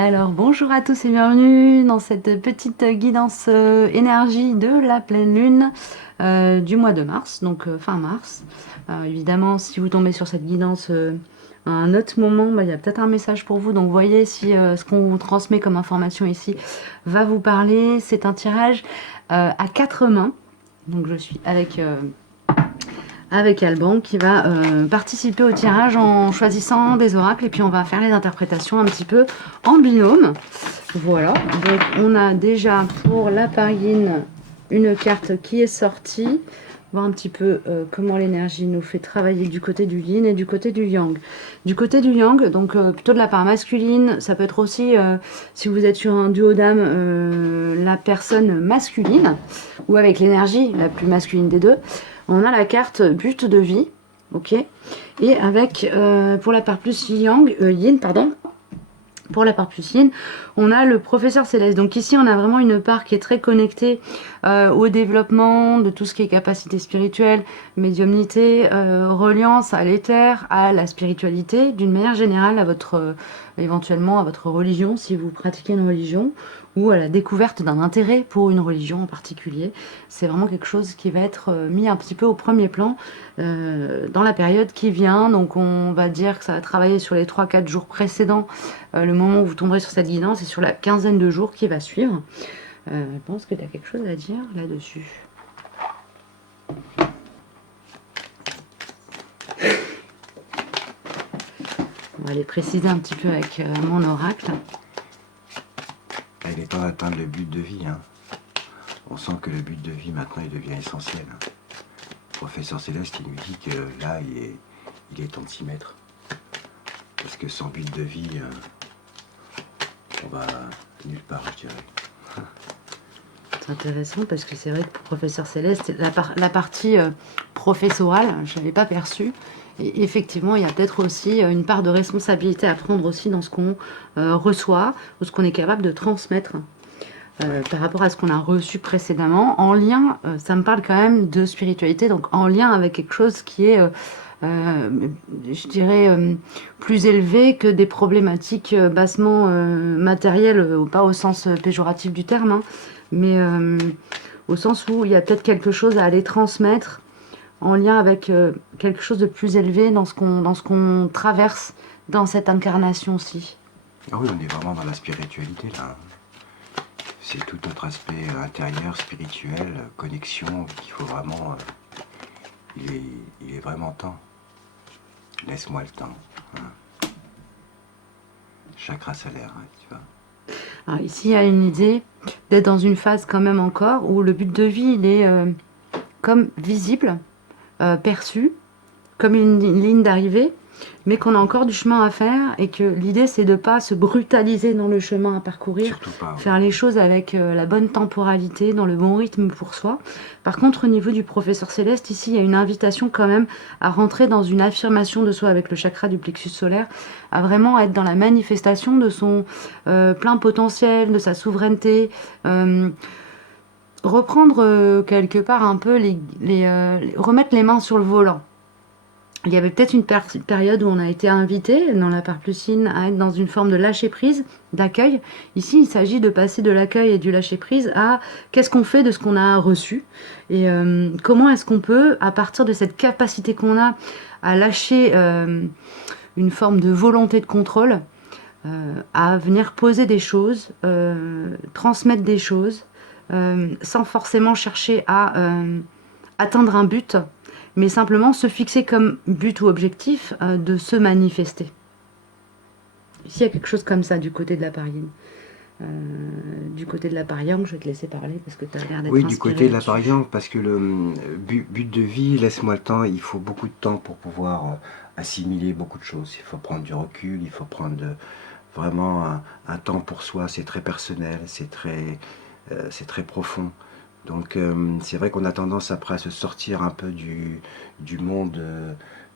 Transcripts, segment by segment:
Alors bonjour à tous et bienvenue dans cette petite guidance énergie de la pleine lune du mois de mars, donc fin mars. Évidemment, si vous tombez sur cette guidance à un autre moment, bah, il y a peut-être un message pour vous. Donc voyez si ce qu'on vous transmet comme information ici va vous parler. C'est un tirage à quatre mains. Donc je suis avec Alban qui va participer au tirage en choisissant des oracles et puis on va faire les interprétations un petit peu en binôme. Voilà, donc on a déjà pour la parine une carte qui est sortie. Voir un petit peu comment l'énergie nous fait travailler du côté du yin et du côté du yang. Du côté du yang, donc plutôt de la part masculine, ça peut être aussi, si vous êtes sur un duo d'âme, la personne masculine, ou avec l'énergie la plus masculine des deux. On a la carte but de vie, ok. Et avec, pour la part plus yin, pardon, pour la part plus yin, on a le professeur céleste. Donc ici, on a vraiment une part qui est très connectée au développement de tout ce qui est capacité spirituelle, médiumnité, reliance à l'éther, à la spiritualité, d'une manière générale, à votre, éventuellement à votre religion, si vous pratiquez une religion, ou à la découverte d'un intérêt pour une religion en particulier. C'est vraiment quelque chose qui va être mis un petit peu au premier plan dans la période qui vient. Donc on va dire que ça va travailler sur les 3-4 jours précédents, le moment où vous tomberez sur cette guidance, et sur la quinzaine de jours qui va suivre. Je pense que tu as quelque chose à dire là-dessus. On va aller préciser un petit peu avec mon oracle. Il est temps d'atteindre le but de vie. Hein. On sent que le but de vie, maintenant, il devient essentiel. Le professeur Céleste, il nous dit que là, il est temps de s'y mettre. Parce que sans but de vie, on va nulle part, je dirais. C'est intéressant parce que c'est vrai que pour professeur Céleste, la partie professorale, je ne l'avais pas perçue. Et effectivement, il y a peut-être aussi une part de responsabilité à prendre aussi dans ce qu'on reçoit ou ce qu'on est capable de transmettre. Par rapport à ce qu'on a reçu précédemment, en lien, ça me parle quand même de spiritualité, donc en lien avec quelque chose qui est, je dirais, plus élevé que des problématiques bassement matérielles, pas au sens péjoratif du terme, hein, mais au sens où il y a peut-être quelque chose à aller transmettre en lien avec quelque chose de plus élevé dans ce qu'on traverse dans cette incarnation-ci. Ah oui, on est vraiment dans la spiritualité, là. C'est tout notre aspect intérieur, spirituel, connexion, qu'il faut vraiment... il est vraiment temps. Laisse-moi le temps. Hein. Chakra solaire, hein, tu vois. Alors ici, il y a une idée d'être dans une phase quand même encore où le but de vie, il est comme visible, perçu, comme une ligne d'arrivée, mais qu'on a encore du chemin à faire et que l'idée, c'est de ne pas se brutaliser dans le chemin à parcourir, Surtout pas. faire les choses avec la bonne temporalité, dans le bon rythme pour soi. Par contre, au niveau du professeur Céleste, ici, il y a une invitation quand même à rentrer dans une affirmation de soi avec le chakra du plexus solaire, à vraiment être dans la manifestation de son plein potentiel, de sa souveraineté, reprendre quelque part un peu remettre les mains sur le volant. Il y avait peut-être une période où on a été invité dans la part plus yin à être dans une forme de lâcher prise, d'accueil. Ici, il s'agit de passer de l'accueil et du lâcher prise à qu'est-ce qu'on fait de ce qu'on a reçu et comment est-ce qu'on peut, à partir de cette capacité qu'on a à lâcher une forme de volonté de contrôle, à venir poser des choses, transmettre des choses, sans forcément chercher à atteindre un but, mais simplement se fixer comme but ou objectif de se manifester. Ici, il y a quelque chose comme ça du côté de la Parienne. Du côté de la Parienne, je vais te laisser parler parce que tu as l'air d'être Oui, inspiré du côté de la là-dessus. Parian, parce que le but de vie, laisse-moi le temps, il faut beaucoup de temps pour pouvoir assimiler beaucoup de choses. Il faut prendre du recul, il faut prendre vraiment un temps pour soi, c'est très personnel, c'est très profond. Donc c'est vrai qu'on a tendance après à se sortir un peu du monde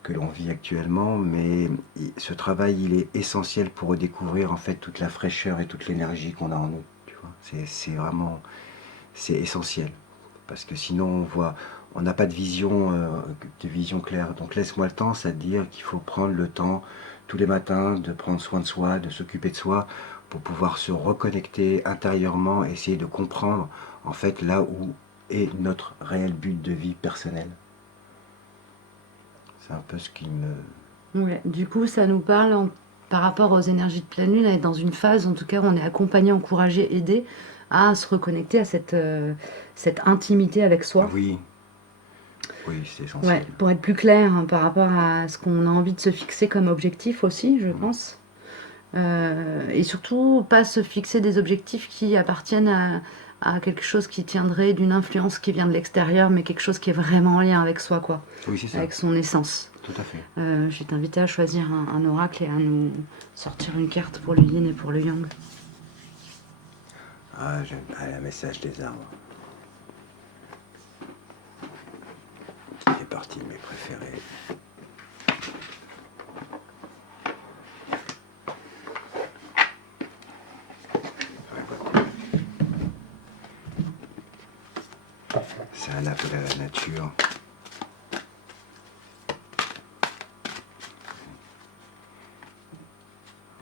que l'on vit actuellement, mais ce travail, il est essentiel pour redécouvrir en fait toute la fraîcheur et toute l'énergie qu'on a en nous. Tu vois, c'est vraiment, c'est essentiel. Parce que sinon on n'a pas de vision claire. Donc laisse-moi le temps, c'est-à-dire qu'il faut prendre le temps tous les matins, de prendre soin de soi, de s'occuper de soi, pour pouvoir se reconnecter intérieurement, essayer de comprendre en fait là où est notre réel but de vie personnel. C'est un peu ce qui me... Ouais, du coup, ça nous parle par rapport aux énergies de pleine lune, être dans une phase, en tout cas, où on est accompagné, encouragé, aidé à se reconnecter à cette intimité avec Ah soi. oui, oui, c'est Ouais, essentiel. pour être plus clair hein, par rapport à ce qu'on a envie de se fixer comme objectif aussi, je pense. Et surtout, pas se fixer des objectifs qui appartiennent à quelque chose qui tiendrait d'une influence qui vient de l'extérieur, mais quelque chose qui est vraiment en lien avec soi, quoi, Oui, c'est ça, avec son essence. tout à fait. Je vais t'inviter à choisir un oracle et à nous sortir une carte pour le yin et pour le yang. Ah, j'aime le message des arbres. C'est partie de mes préférés. C'est un appel à la nature.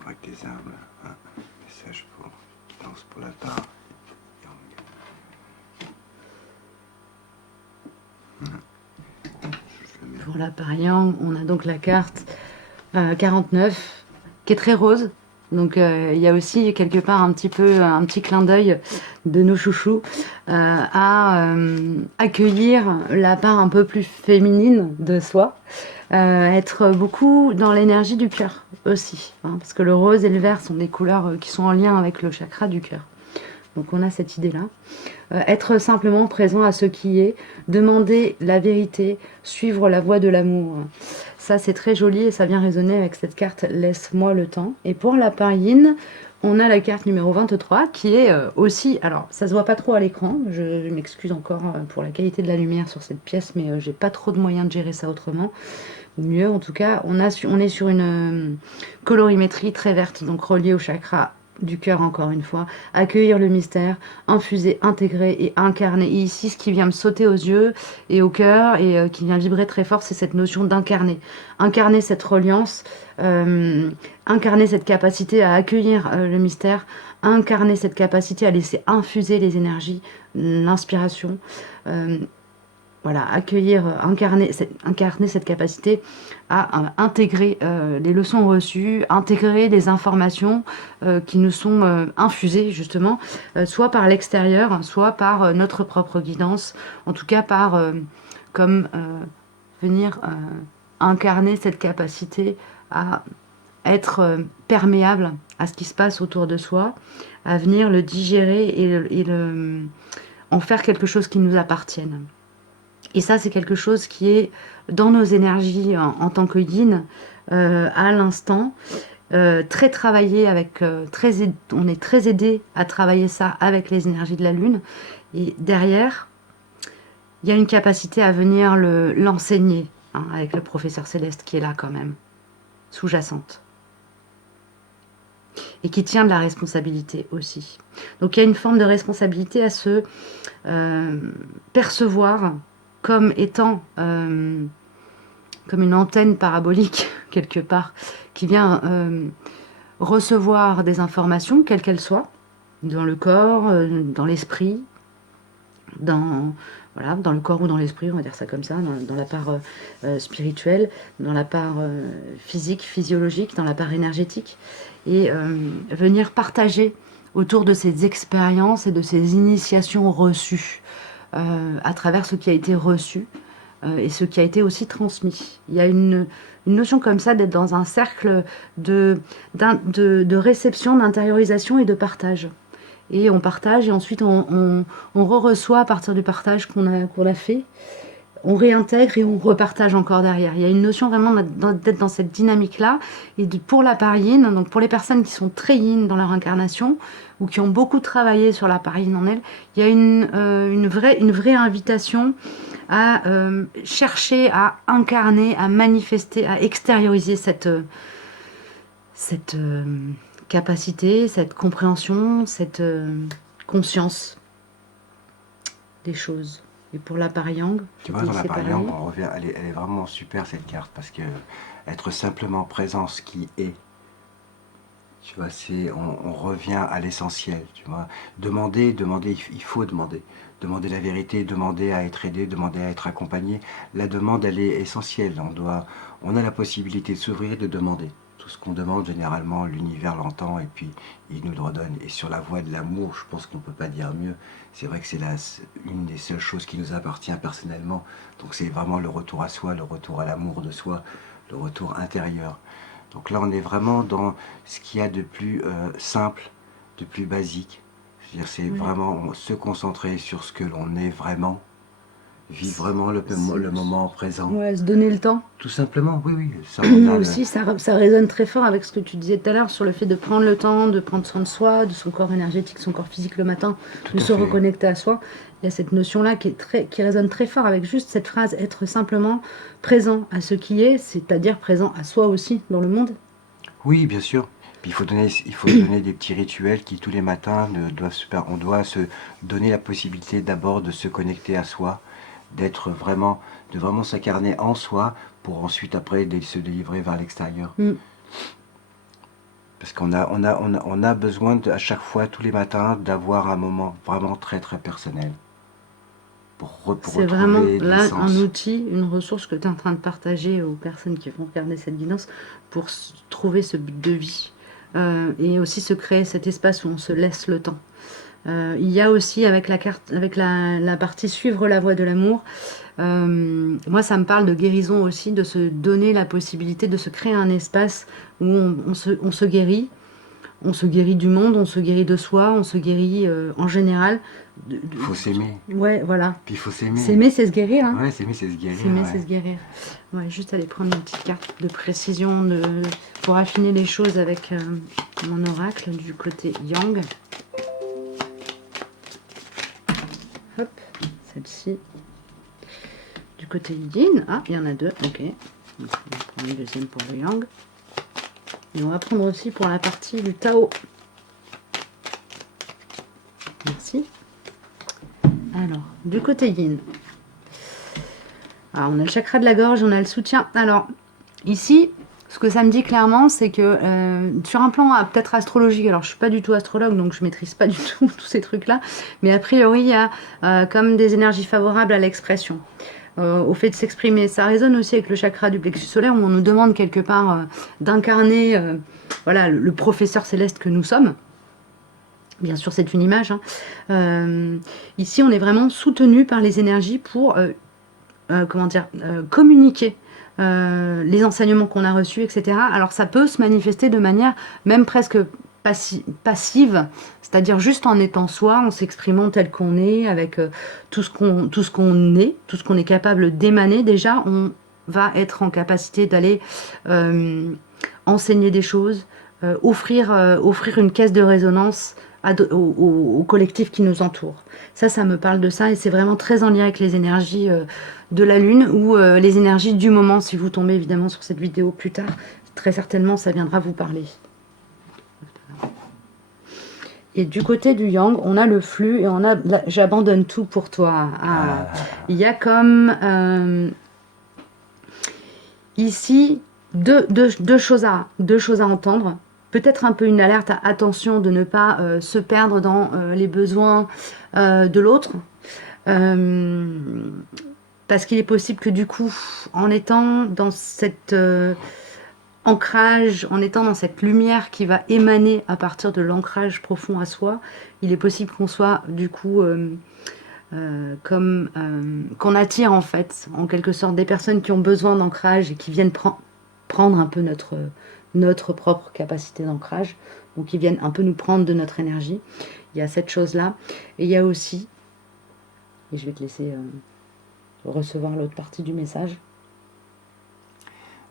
Avec des arbres. Un message pour guidance pour la part. Pour la part yang, on a donc la carte 49 qui est très rose. Donc il y a aussi quelque part un petit clin d'œil de nos chouchous à accueillir la part un peu plus féminine de soi, être beaucoup dans l'énergie du cœur aussi, hein, parce que le rose et le vert sont des couleurs qui sont en lien avec le chakra du cœur. Donc on a cette idée-là. Être simplement présent à ce qui est, demander la vérité, suivre la voie de l'amour. Ça, c'est très joli et ça vient résonner avec cette carte « Laisse-moi le temps ». Et pour la part yin, on a la carte numéro 23 qui est aussi... Alors, ça se voit pas trop à l'écran. Je m'excuse encore pour la qualité de la lumière sur cette pièce, mais j'ai pas trop de moyens de gérer ça autrement. Ou mieux, en tout cas, on est sur une colorimétrie très verte, donc reliée au chakra du cœur encore une fois, accueillir le mystère, infuser, intégrer et incarner. Et ici, ce qui vient me sauter aux yeux et au cœur et qui vient vibrer très fort, c'est cette notion d'incarner. Incarner cette reliance, incarner cette capacité à accueillir le mystère, incarner cette capacité à laisser infuser les énergies, l'inspiration. Voilà, accueillir, incarner cette capacité à intégrer les leçons reçues, intégrer les informations qui nous sont infusées justement, soit par l'extérieur, soit par notre propre guidance, en tout cas par comme venir incarner cette capacité à être perméable à ce qui se passe autour de soi, à venir le digérer et en faire quelque chose qui nous appartienne. Et ça, c'est quelque chose qui est dans nos énergies en tant que yin, à l'instant, très travaillé avec, on est très aidé à travailler ça avec les énergies de la lune. Et derrière, il y a une capacité à venir l'enseigner, hein, avec le professeur Céleste qui est là quand même, sous-jacente. Et qui tient de la responsabilité aussi. Donc il y a une forme de responsabilité à se percevoir comme étant comme une antenne parabolique quelque part qui vient recevoir des informations quelles qu'elles soient dans le corps, dans l'esprit, voilà, dans le corps ou dans l'esprit, on va dire ça comme ça, dans la part spirituelle, dans la part physique, physiologique, dans la part énergétique, et venir partager autour de ces expériences et de ces initiations reçues, à travers ce qui a été reçu et ce qui a été aussi transmis. Il y a une notion comme ça d'être dans un cercle de réception, d'intériorisation et de partage. Et on partage et ensuite on re-reçoit à partir du partage qu'on a fait. On réintègre et on repartage encore derrière. Il y a une notion vraiment d'être dans cette dynamique-là. Et pour la part yin, donc pour les personnes qui sont très yin dans leur incarnation, ou qui ont beaucoup travaillé sur la part yin en elles, il y a une vraie invitation à chercher à incarner, à manifester, à extérioriser cette capacité, cette compréhension, cette conscience des choses. Et pour la part yang, Tu vois, dans la part yang, on revient, elle est vraiment super cette carte parce que être simplement présent, ce qui est. Tu vois, on revient à l'essentiel, tu vois. Demander, il faut demander. Demander la vérité, demander à être aidé, demander à être accompagné. La demande, elle est essentielle. On a la possibilité de s'ouvrir et de demander. Tout ce qu'on demande, généralement, l'univers l'entend et puis il nous le redonne. Et sur la voie de l'amour, je pense qu'on ne peut pas dire mieux. C'est vrai que c'est une des seules choses qui nous appartient personnellement. Donc c'est vraiment le retour à soi, le retour à l'amour de soi, le retour intérieur. Donc là, on est vraiment dans ce qu'il y a de plus simple, de plus basique. C'est-à-dire, c'est vraiment se concentrer sur ce que l'on est vraiment, vivre vraiment le moment présent. Ouais, se donner le temps. Tout simplement, oui, oui. Ça, Aussi, ça résonne très fort avec ce que tu disais tout à l'heure sur le fait de prendre le temps, de prendre soin de soi, de son corps énergétique, son corps physique le matin, de se reconnecter à soi. Il y a cette notion-là qui résonne très fort avec juste cette phrase, être simplement présent à ce qui est, c'est-à-dire présent à soi aussi dans le monde. Oui, bien sûr. Puis il faut donner des petits rituels qui tous les matins on doit se donner la possibilité d'abord de se connecter à soi, de vraiment s'incarner en soi pour ensuite après se délivrer vers l'extérieur. Parce qu'on a besoin à chaque fois, tous les matins, d'avoir un moment vraiment très très personnel. C'est vraiment là un outil, une ressource que tu es en train de partager aux personnes qui vont regarder cette guidance pour trouver ce but de vie. Et aussi se créer cet espace où on se laisse le temps. Il y a aussi avec la carte, avec la partie suivre la voie de l'amour. Moi, ça me parle de guérison aussi, de se donner la possibilité de se créer un espace où on se guérit. On se guérit du monde, on se guérit de soi, on se guérit en général. Il faut s'aimer. Ouais, voilà. Puis il faut s'aimer. S'aimer, c'est se guérir. Hein. Ouais, s'aimer, c'est se guérir. S'aimer, c'est se guérir. Ouais, juste aller prendre une petite carte de précision pour affiner les choses avec mon oracle du côté Yang. Hop, celle-ci. Du côté Yin. Ah, il y en a deux, ok. On va prendre une deuxième pour le Yang. Et on va prendre aussi pour la partie du Tao. Merci. Alors, du côté Yin. Alors, on a le chakra de la gorge, on a le soutien. Alors, ici, ce que ça me dit clairement, c'est que sur un plan peut-être astrologique, alors je ne suis pas du tout astrologue, donc je ne maîtrise pas du tout tous ces trucs-là, mais a priori, il y a comme des énergies favorables à l'expression. Au fait de s'exprimer. Ça résonne aussi avec le chakra du plexus solaire où on nous demande quelque part d'incarner voilà, le professeur céleste que nous sommes. Bien sûr, c'est une image. Hein. Ici, on est vraiment soutenu par les énergies pour communiquer les enseignements qu'on a reçus, etc. Alors, ça peut se manifester de manière même presque passive, c'est-à-dire juste en étant soi, en s'exprimant tel qu'on est, avec tout ce qu'on est, tout ce qu'on est capable d'émaner. Déjà, on va être en capacité d'aller enseigner des choses, offrir une caisse de résonance au collectif qui nous entoure. Ça me parle de ça et c'est vraiment très en lien avec les énergies de la Lune ou les énergies du moment. Si vous tombez évidemment sur cette vidéo plus tard, très certainement ça viendra vous parler. Et du côté du Yang, on a le flux et on a j'abandonne tout pour toi. Il y a comme ici deux choses à entendre. Peut-être un peu une alerte à attention de ne pas se perdre dans les besoins de l'autre. Parce qu'il est possible que du coup, en étant dans cet ancrage, en étant dans cette lumière qui va émaner à partir de l'ancrage profond à soi, il est possible qu'on soit du coup qu'on attire en fait, en quelque sorte, des personnes qui ont besoin d'ancrage et qui viennent prendre un peu notre propre capacité d'ancrage, donc ils viennent un peu nous prendre de notre énergie. Il y a cette chose-là. Et il y a aussi, et je vais te laisser recevoir l'autre partie du message.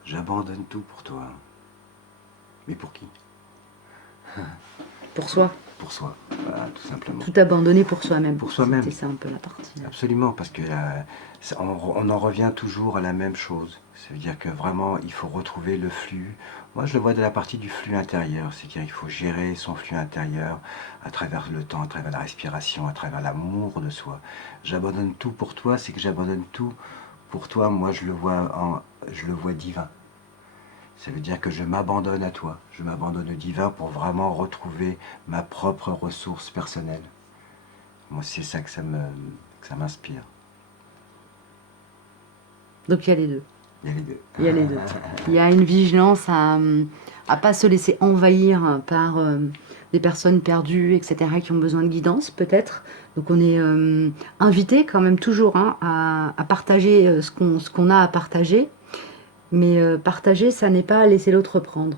J'abandonne tout pour toi. Mais pour qui? Pour soi. Pour soi, voilà, tout simplement. Tout abandonner pour soi-même. Pour soi-même. C'est ça un peu la partie. Absolument, parce que on en revient toujours à la même chose. Ça veut dire que vraiment, il faut retrouver le flux. Moi, je le vois de la partie du flux intérieur. C'est-à-dire qu'il faut gérer son flux intérieur à travers le temps, à travers la respiration, à travers l'amour de soi. J'abandonne tout pour toi, c'est que j'abandonne tout pour toi. Moi, je le vois divin. Ça veut dire que je m'abandonne à toi, je m'abandonne au divin pour vraiment retrouver ma propre ressource personnelle. Moi, c'est ça que ça m'inspire. Donc il y a les deux. Il y a les deux. Il y a les deux. Il y a une vigilance à ne pas se laisser envahir par des personnes perdues, etc., qui ont besoin de guidance, peut-être. Donc on est invité quand même toujours hein, à partager ce qu'on a à partager. Mais partager, ça n'est pas laisser l'autre prendre.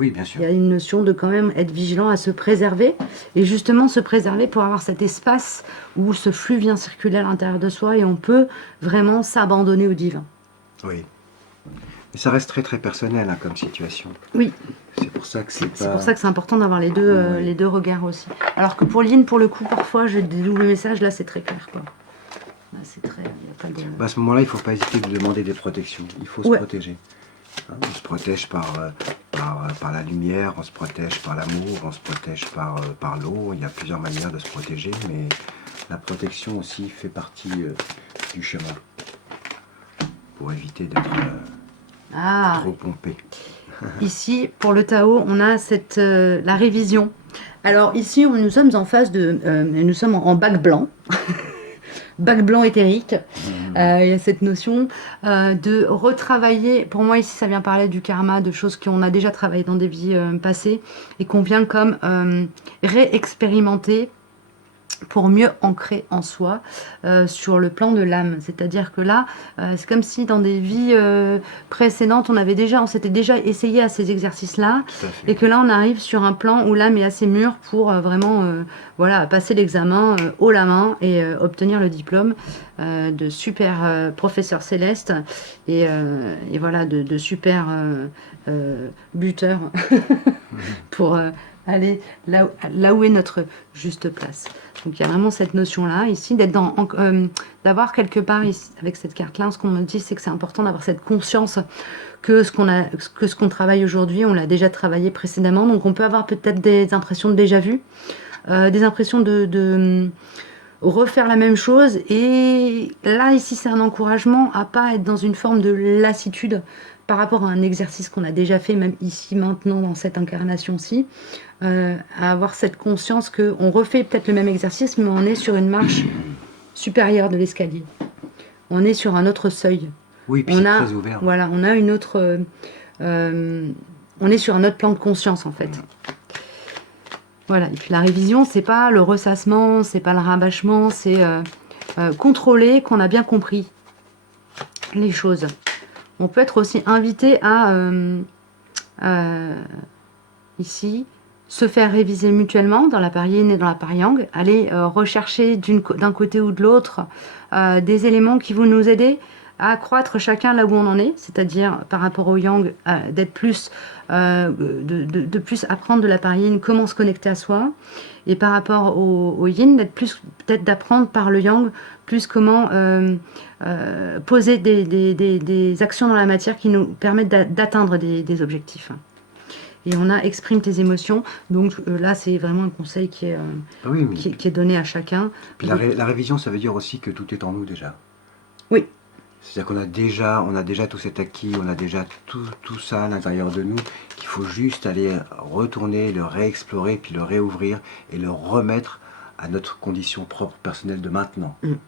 Oui, bien sûr. Il y a une notion de quand même être vigilant à se préserver. Et justement, se préserver pour avoir cet espace où ce flux vient circuler à l'intérieur de soi et on peut vraiment s'abandonner au divin. Oui. Mais ça reste très très personnel hein, comme situation. Oui. C'est pour ça que c'est C'est pour ça que c'est important d'avoir Oui. les deux regards aussi. Alors que pour Lynn, pour le coup, parfois, j'ai des doubles messages, là c'est très clair. Quoi. Là, c'est très... y a pas de... À ce moment-là, il ne faut pas hésiter de demander des protections. Il faut se protéger. Hein, on se protège par la lumière, on se protège par l'amour, on se protège par l'eau. Il y a plusieurs manières de se protéger, mais la protection aussi fait partie du chemin. Pour éviter d'être trop pompé. Ici, pour le Tao, on a la révision. Alors ici, nous sommes en phase de... nous sommes en bac blanc. Bac blanc éthérique. Il y a cette notion de retravailler. Pour moi, ici, ça vient parler du karma, de choses qu'on a déjà travaillé dans des vies passées et qu'on vient comme réexpérimenter pour mieux ancrer en soi sur le plan de l'âme. C'est-à-dire que là, c'est comme si dans des vies précédentes, on s'était déjà essayé à ces exercices-là, et que là, on arrive sur un plan où l'âme est assez mûre pour vraiment voilà, passer l'examen haut la main et obtenir le diplôme de super professeur céleste et voilà, de super buteur pour aller là où est notre juste place. Donc il y a vraiment cette notion-là ici, d'avoir quelque part ici, avec cette carte-là, ce qu'on me dit, c'est que c'est important d'avoir cette conscience que ce qu'on travaille aujourd'hui, on l'a déjà travaillé précédemment. Donc on peut avoir peut-être des impressions de déjà-vu, des impressions de refaire la même chose. Et là, ici, c'est un encouragement à pas être dans une forme de lassitude par rapport à un exercice qu'on a déjà fait, même ici, maintenant, dans cette incarnation-ci, à avoir cette conscience qu'on refait peut-être le même exercice, mais on est sur une marche supérieure de l'escalier. On est sur un autre seuil. Oui, puis c'est très ouvert. Voilà, on a une autre... on est sur un autre plan de conscience, en fait. Voilà, et puis la révision, c'est pas le ressassement, c'est pas le rabâchement, c'est contrôler qu'on a bien compris les choses. On peut être aussi invité à, ici, se faire réviser mutuellement dans la par yin et dans la par yang, aller rechercher d'un côté ou de l'autre des éléments qui vont nous aider à accroître chacun là où on en est, c'est-à-dire par rapport au yang, d'être plus, de plus apprendre de la par yin comment se connecter à soi, et par rapport au yin, d'être plus, peut-être d'apprendre par le yang, plus comment poser des actions dans la matière qui nous permettent d'atteindre des objectifs. Et on a exprime tes émotions. Donc là, c'est vraiment un conseil qui est donné à chacun. Puis la révision, ça veut dire aussi que tout est en nous déjà. Oui. C'est-à-dire on a déjà tout cet acquis, on a déjà tout ça à l'intérieur de nous, qu'il faut juste aller retourner, le réexplorer, puis le réouvrir et le remettre à notre condition propre, personnelle de maintenant. Tu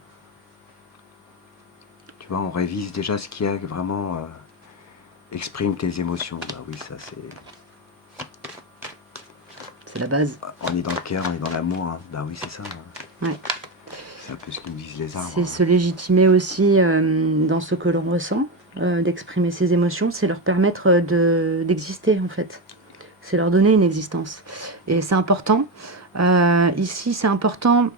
vois, on révise déjà ce qui est vraiment... exprime tes émotions. Bah oui, ça c'est... C'est la base. On est dans le cœur, on est dans l'amour. Hein. Bah oui, c'est ça. Ouais. C'est un peu ce que nous disent les arbres. C'est se légitimer aussi dans ce que l'on ressent, d'exprimer ses émotions, c'est leur permettre d'exister en fait. C'est leur donner une existence. Et c'est important. Ici, c'est important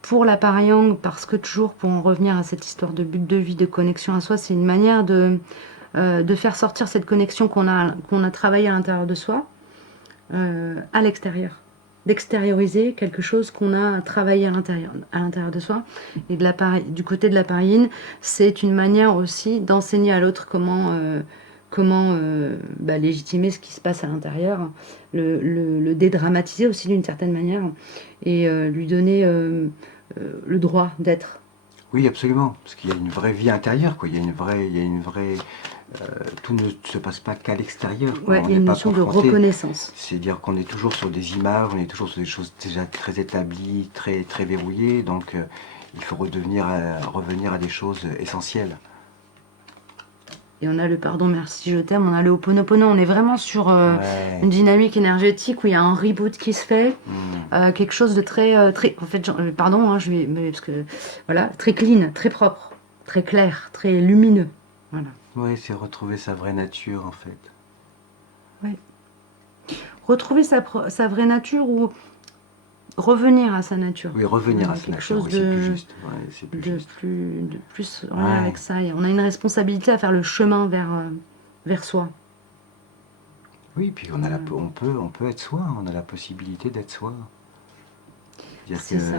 pour la par yang, parce que toujours, pour en revenir à cette histoire de but de vie, de connexion à soi, c'est une manière de faire sortir cette connexion qu'on a travaillée à l'intérieur de soi, à l'extérieur. D'extérioriser quelque chose qu'on a travaillé à l'intérieur de soi. Et du côté de la par yin, c'est une manière aussi d'enseigner à l'autre comment légitimer ce qui se passe à l'intérieur, le dédramatiser aussi d'une certaine manière, et lui donner le droit d'être. Oui, absolument, parce qu'il y a une vraie vie intérieure, quoi. Il y a une vraie tout ne se passe pas qu'à l'extérieur. Ouais, On il y a n'est une pas notion de confronté. reconnaissance. C'est-à-dire qu'on est toujours sur des images, on est toujours sur des choses déjà très établies, très verrouillées. Donc il faut revenir à des choses essentielles. Et on a le pardon, merci, je t'aime, on a le Ho'oponopono. On est vraiment sur Ouais. une dynamique énergétique où il y a un reboot qui se fait. Quelque chose de très en fait, pardon, hein, parce que, voilà, très clean, très propre, très clair, très lumineux. Voilà. Oui, c'est retrouver sa vraie nature en fait. Ouais. Retrouver sa vraie nature ou revenir à sa nature. Oui, revenir à sa Quelque nature, chose oui, c'est plus juste. Ouais, c'est plus juste. de plus en lien Ouais. avec ça. Et on a une responsabilité à faire le chemin vers soi. Oui, puis on peut être soi, on a la possibilité d'être soi. C'est-à-dire C'est ça.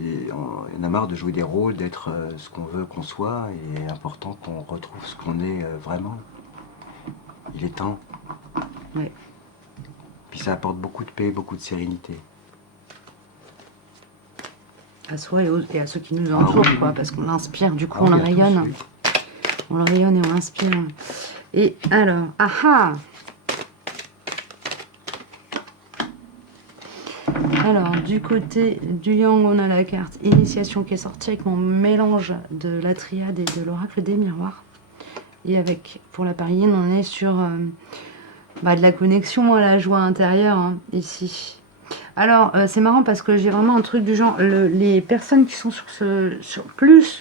il y en a marre de jouer des rôles, d'être ce qu'on veut qu'on soit, et il est important qu'on retrouve ce qu'on est vraiment. Il est temps. Ouais. Puis ça apporte beaucoup de paix, beaucoup de sérénité. À soi et à ceux qui nous Ah entourent, oui. quoi, parce qu'on l'inspire, du coup Ah on oui, le à tous, rayonne. oui. On le rayonne et on l'inspire. Et alors, alors, du côté du Yang, on a la carte Initiation qui est sortie avec mon mélange de la triade et de l'oracle des miroirs. Et avec, pour la parisienne, on est sur de la connexion à la joie intérieure, hein, ici. Alors, c'est marrant parce que j'ai vraiment un truc du genre, les personnes qui sont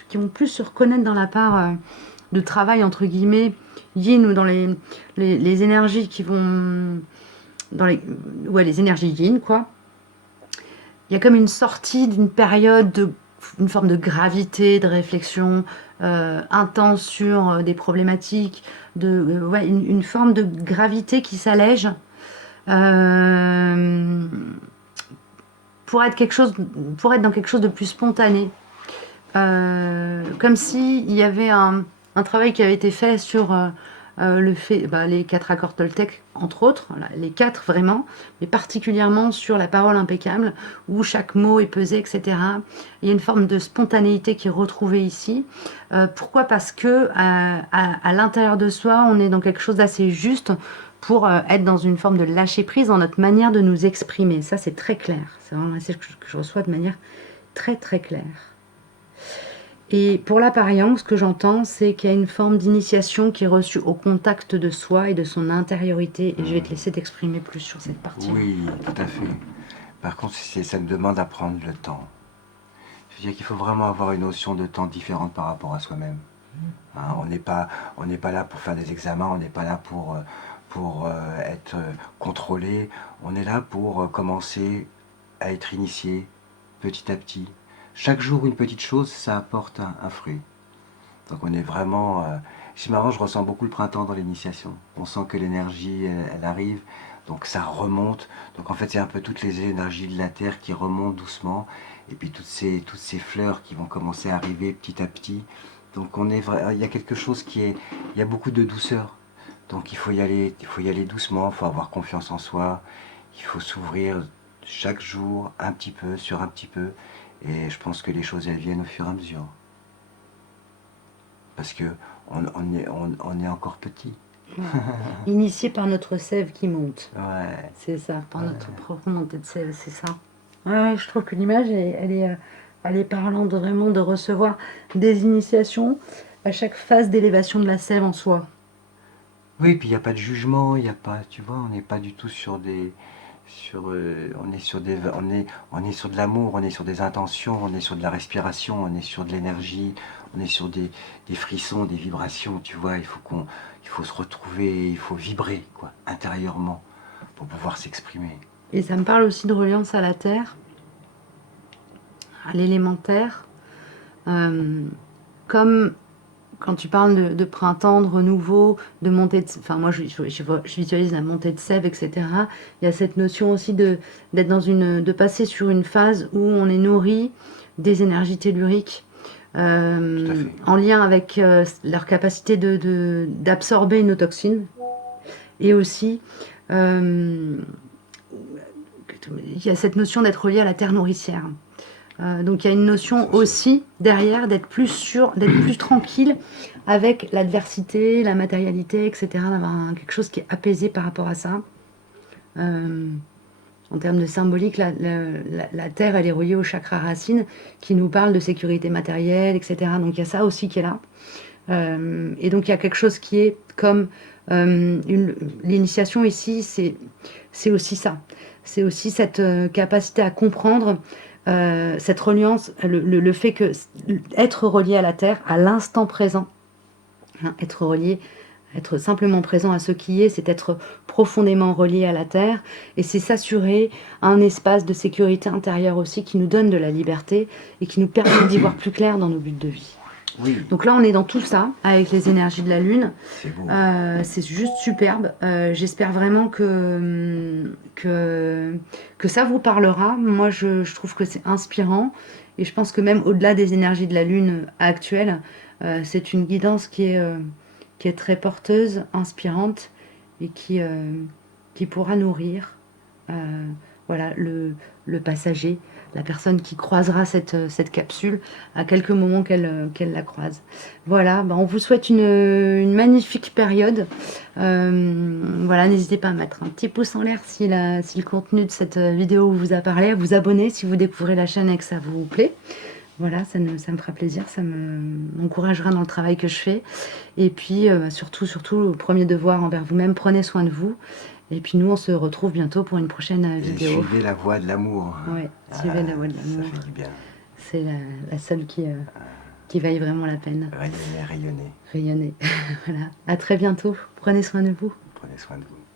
qui vont plus se reconnaître dans la part de travail, entre guillemets, yin, ou dans les énergies qui vont, les énergies yin, quoi. Il y a comme une sortie d'une période une forme de gravité, de réflexion intense sur des problématiques, une forme de gravité qui s'allège. Pour être dans quelque chose de plus spontané. Comme s'il y avait un travail qui avait été fait sur les 4 accords Toltec, entre autres, voilà, les 4 vraiment, mais particulièrement sur la parole impeccable, où chaque mot est pesé, etc. Il y a une forme de spontanéité qui est retrouvée ici. Pourquoi? Parce que à l'intérieur de soi, on est dans quelque chose d'assez juste pour être dans une forme de lâcher prise dans notre manière de nous exprimer. Ça, c'est très clair. C'est vraiment un message que je reçois de manière très très claire. Et pour l'appariement, ce que j'entends, c'est qu'il y a une forme d'initiation qui est reçue au contact de soi et de son intériorité. Et je vais te laisser t'exprimer plus sur cette partie. Oui, tout à fait. Par contre, ça me demande à prendre le temps. Je veux dire qu'il faut vraiment avoir une notion de temps différente par rapport à soi-même. Hein, on n'est pas là pour faire des examens, on n'est pas là pour être contrôlé. On est là pour commencer à être initié petit à petit. Chaque jour, une petite chose, ça apporte un fruit. Donc on est vraiment... c'est marrant, je ressens beaucoup le printemps dans l'initiation. On sent que l'énergie, elle arrive, donc ça remonte. Donc en fait, c'est un peu toutes les énergies de la Terre qui remontent doucement. Et puis toutes ces fleurs qui vont commencer à arriver petit à petit. Donc il y a quelque chose il y a beaucoup de douceur. Donc il faut y aller doucement, il faut avoir confiance en soi. Il faut s'ouvrir chaque jour un petit peu sur un petit peu. Et je pense que les choses, elles viennent au fur et à mesure. Parce que on est encore petit. Initié par notre sève qui monte. Ouais. C'est ça, par notre propre montée de sève, c'est ça. Ouais, je trouve que l'image, elle est parlante vraiment de recevoir des initiations à chaque phase d'élévation de la sève en soi. Oui, puis il n'y a pas de jugement, il n'y a pas, tu vois, on n'est pas du tout on est sur de l'amour, on est sur des intentions, on est sur de la respiration, on est sur de l'énergie, on est sur des frissons, des vibrations, tu vois, il faut se retrouver, il faut vibrer, quoi, intérieurement, pour pouvoir s'exprimer. Et ça me parle aussi de reliance à la terre, à l'élémentaire, comme quand tu parles de printemps, de renouveau, de montée de... Enfin, moi, je visualise la montée de sève, etc. Il y a cette notion aussi de passer sur une phase où on est nourri des énergies telluriques, en lien avec leur capacité d'absorber nos toxines. Et aussi, il y a cette notion d'être relié à la terre nourricière. Donc il y a une notion aussi derrière d'être plus sûr, d'être plus tranquille avec l'adversité, la matérialité, etc. D'avoir quelque chose qui est apaisé par rapport à ça. Euh, En termes de symbolique, la Terre, elle est reliée au chakra racine qui nous parle de sécurité matérielle, etc. Donc il y a ça aussi qui est là. Et donc il y a quelque chose qui est comme l'initiation ici, c'est aussi ça. C'est aussi cette capacité à comprendre cette reliance, le fait que être relié à la Terre, à l'instant présent, hein, être relié, être simplement présent à ce qui est, c'est être profondément relié à la Terre et c'est s'assurer un espace de sécurité intérieure aussi qui nous donne de la liberté et qui nous permet d'y voir plus clair dans nos buts de vie. Oui, Donc là, on est dans tout ça avec les énergies de la Lune. c'est beau. C'est juste superbe. J'espère vraiment que ça vous parlera. Moi, je trouve que c'est inspirant. Et je pense que même au-delà des énergies de la Lune actuelles, c'est une guidance qui est très porteuse, inspirante et qui pourra nourrir voilà, le passager, la personne qui croisera cette capsule à quelques moments qu'elle la croise. Voilà, on vous souhaite une magnifique période. Voilà, n'hésitez pas à mettre un petit pouce en l'air si le contenu de cette vidéo vous a parlé, à vous abonner si vous découvrez la chaîne et que ça vous plaît. Voilà, ça me fera plaisir, ça m'encouragera dans le travail que je fais. Et puis, surtout, le premier devoir envers vous-même, prenez soin de vous. Et puis nous, on se retrouve bientôt pour une prochaine Et vidéo. suivez la voie de l'amour. Ouais, suivez la voie de l'amour. Ça fait du bien. C'est la seule qui vaille vraiment la peine. Rayonnez, rayonnez. Rayonner. Voilà. À très bientôt. Prenez soin de vous. Prenez soin de vous.